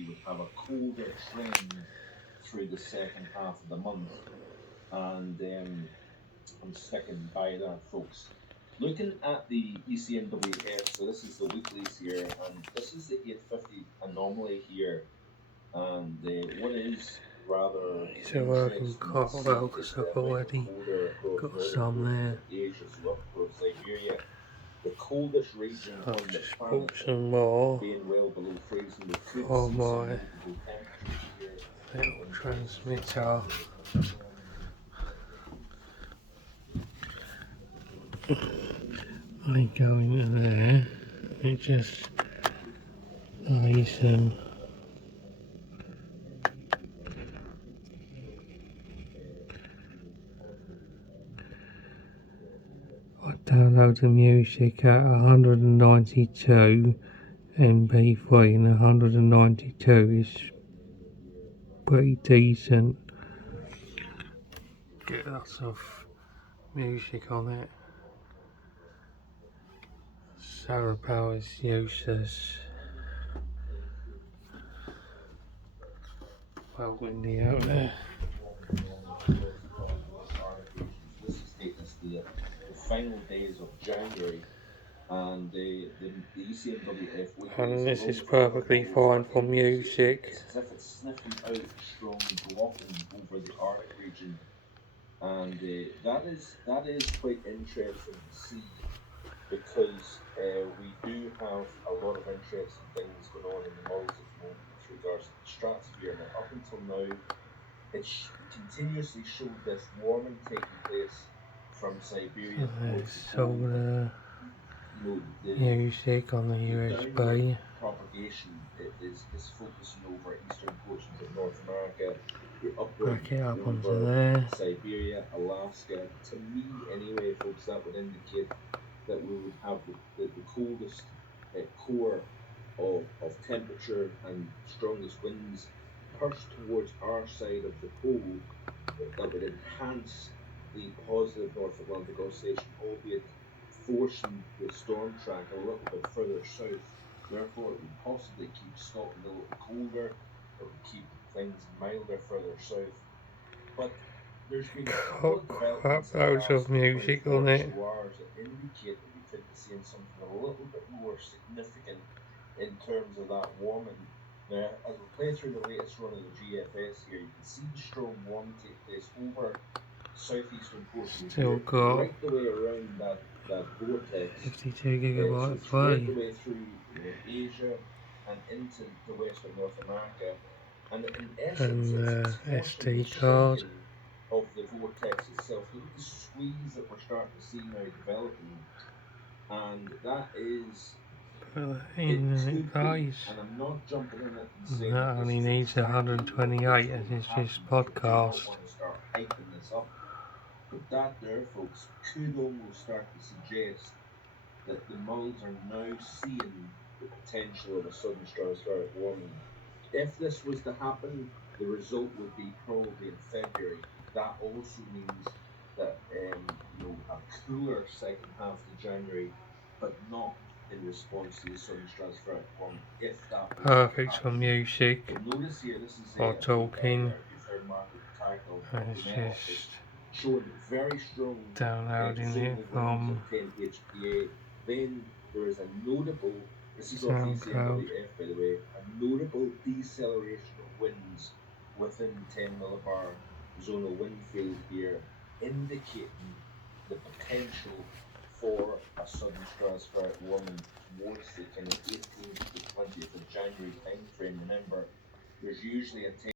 we would have a colder trend through the second half of the month, and I'm sticking by that, folks. Looking at the ECMWF, so this is the weeklies here, and this is the 850 anomaly here, and what is rather These are working quite well because I've already got some there. Asia, so up across Siberia, the coldest region So on I've the just planet, bought some more being well below freezing. We could for see some my notable temperatures here. little transmitter. I go into there, it just lays them. I download the music at 192 MP3 and 192 is pretty decent. Get lots of music on it. Solar power is useless. Well windy out there. This is taking us to the final days of January, and the ECMWF weekly. And this is perfectly fine for music. It's as if it's sniffing out strong blocking over the Arctic region, and that is quite interesting to see, because we do have a lot of interesting things going on in the models at the moment with regards to the stratosphere. Now, up until now, it continuously showed this warming taking place from Siberia towards the So pole. The music on the USB. Propagation is focusing over eastern portions of North America, the upward Back it up onto over there. Siberia, Alaska. To me, anyway, folks, that would indicate that we would have the coldest core of temperature and strongest winds pushed towards our side of the pole, that would enhance the positive North Atlantic oscillation, albeit forcing the storm track a little bit further south. Therefore, it would possibly keep Scotland a little colder, it would keep things milder further south. But there's been a couple of developments in the Loads last of music 24 on or it. so hours that indicate that we could be seeing something a little bit more significant in terms of that warming. Now, as we play through the latest run of the GFS here, you can see the strong warming take place over southeastern portions Still here, got right the way around that vortex, 52 gigabyte it's right the free. way through Asia and into the western North America, and in essence, And it's forcing the SD card. shrinking of the vortex itself. Look at the squeeze that we're starting to see now developing, and that is. In and it plays. And I'm not jumping in it and saying That that only this is needs exactly 128 as it's just podcast. I do not want to start hyping this up, but that there, folks, could almost start to suggest that the models are now seeing the potential of a sudden stratospheric warming. If this was to happen, the result would be probably in February. That also means that a cooler second half to January, but not in response to the sudden stratospheric warming. If that was Perfect for music notice here, this is or talking. your fair market tag of It's the Met just showing very strong downloading it zonal winds from of 10 HPA. Then there is a notable, this is off SoundCloud. ECMWF by the way, a notable deceleration of winds within 10 millibar zonal wind field here, indicating the potential for a sudden stratospheric warming towards the kind of 18th to 20th of January time frame. Remember, there's usually a